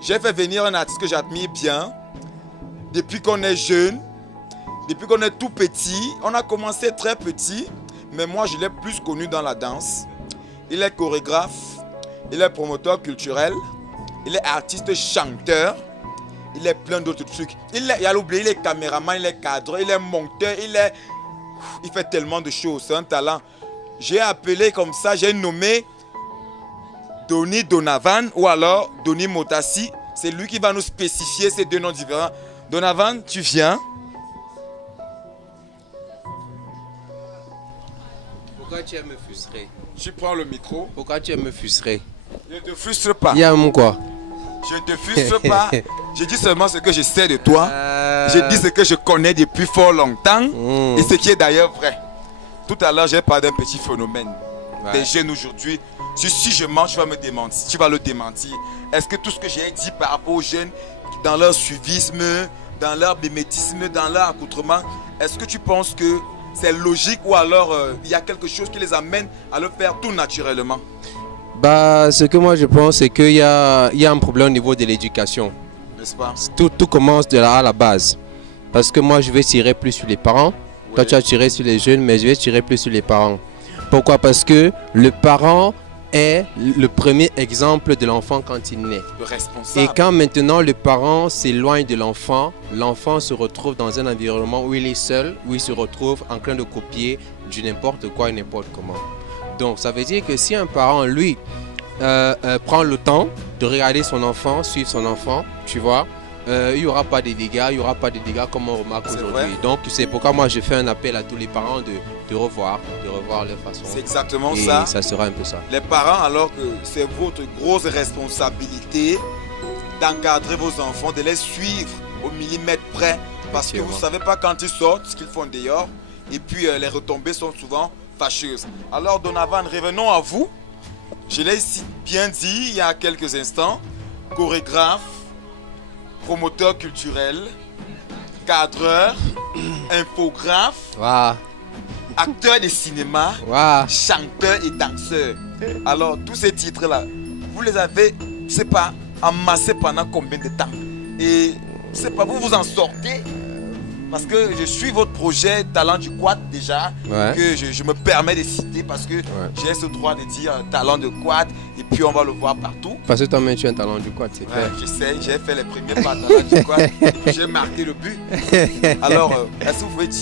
J'ai fait venir un artiste que j'admire bien. Depuis qu'on est jeune, depuis qu'on est tout petit, on a commencé très petit, mais moi je l'ai plus connu dans la danse. Il est chorégraphe, il est promoteur culturel, il est artiste chanteur, il est plein d'autres trucs. Il est caméraman, il est cadre, il est monteur, il fait tellement de choses, c'est un talent. J'ai appelé comme ça, j'ai nommé Donny Donavan ou alors Donny Motassi. C'est lui qui va nous spécifier ces deux noms différents. Donavan, tu viens. Pourquoi tu aimes me frustrer? Tu prends le micro. Pourquoi tu aimes me frustrer? Je ne te frustre pas. Yam quoi? Je ne te frustre pas. Je dis seulement ce que je sais de toi. Je dis ce que je connais depuis fort longtemps. Et ce qui est d'ailleurs vrai. Tout à l'heure, j'ai parlé d'un petit phénomène. Ouais. Des jeunes aujourd'hui. Si je mens, tu vas me démentir. Tu vas le démentir. Est-ce que tout ce que j'ai dit par rapport aux jeunes, dans leur suivisme, dans leur mimétisme, dans leur accoutrement, est-ce que tu penses que c'est logique ou alors il y a quelque chose qui les amène à le faire tout naturellement? Bah, ce que moi je pense, c'est qu'il y a un problème au niveau de l'éducation. N'est-ce pas? Tout commence à la base. Parce que moi je vais tirer plus sur les parents. Oui. Toi tu as tiré sur les jeunes, mais je vais tirer plus sur les parents. Pourquoi? Parce que le parent est le premier exemple de l'enfant quand il naît. Le responsable. Et quand maintenant le parent s'éloigne de l'enfant, l'enfant se retrouve dans un environnement où il est seul, où il se retrouve en train de copier du n'importe quoi et n'importe comment. Donc ça veut dire que si un parent, lui, prend le temps de regarder son enfant, suivre son enfant, tu vois, il n'y aura pas de dégâts, comme on remarque C'est aujourd'hui. vrai. Donc c'est pourquoi moi je fais un appel à tous les parents de revoir leur façon. C'est exactement Et ça. ça sera un peu ça. Les parents, alors que c'est votre grosse responsabilité d'encadrer vos enfants, de les suivre au millimètre près, parce que vous ne savez pas quand ils sortent, ce qu'ils font dehors, et puis les retombées sont souvent fâcheuses. Alors Donavan, revenons à vous. Je l'ai bien dit il y a quelques instants, chorégraphe, promoteur culturel, cadreur, infographe, Waouh, acteur de cinéma, waouh. chanteur et danseur. Alors, tous ces titres-là, vous les avez, je sais pas, amassés pendant combien de temps? Et, je sais pas, vous vous en sortez? Parce que je suis votre projet Talent du Quad déjà, Ouais. que je me permets de citer parce que j'ai ce droit de dire Talent de Quad et puis on va le voir partout. Parce que toi-même tu es un talent du quad, c'est Ouais, clair. je sais, j'ai fait les premiers pas Talent du Quad et puis j'ai marqué le but. Alors, est-ce que vous pouvez dire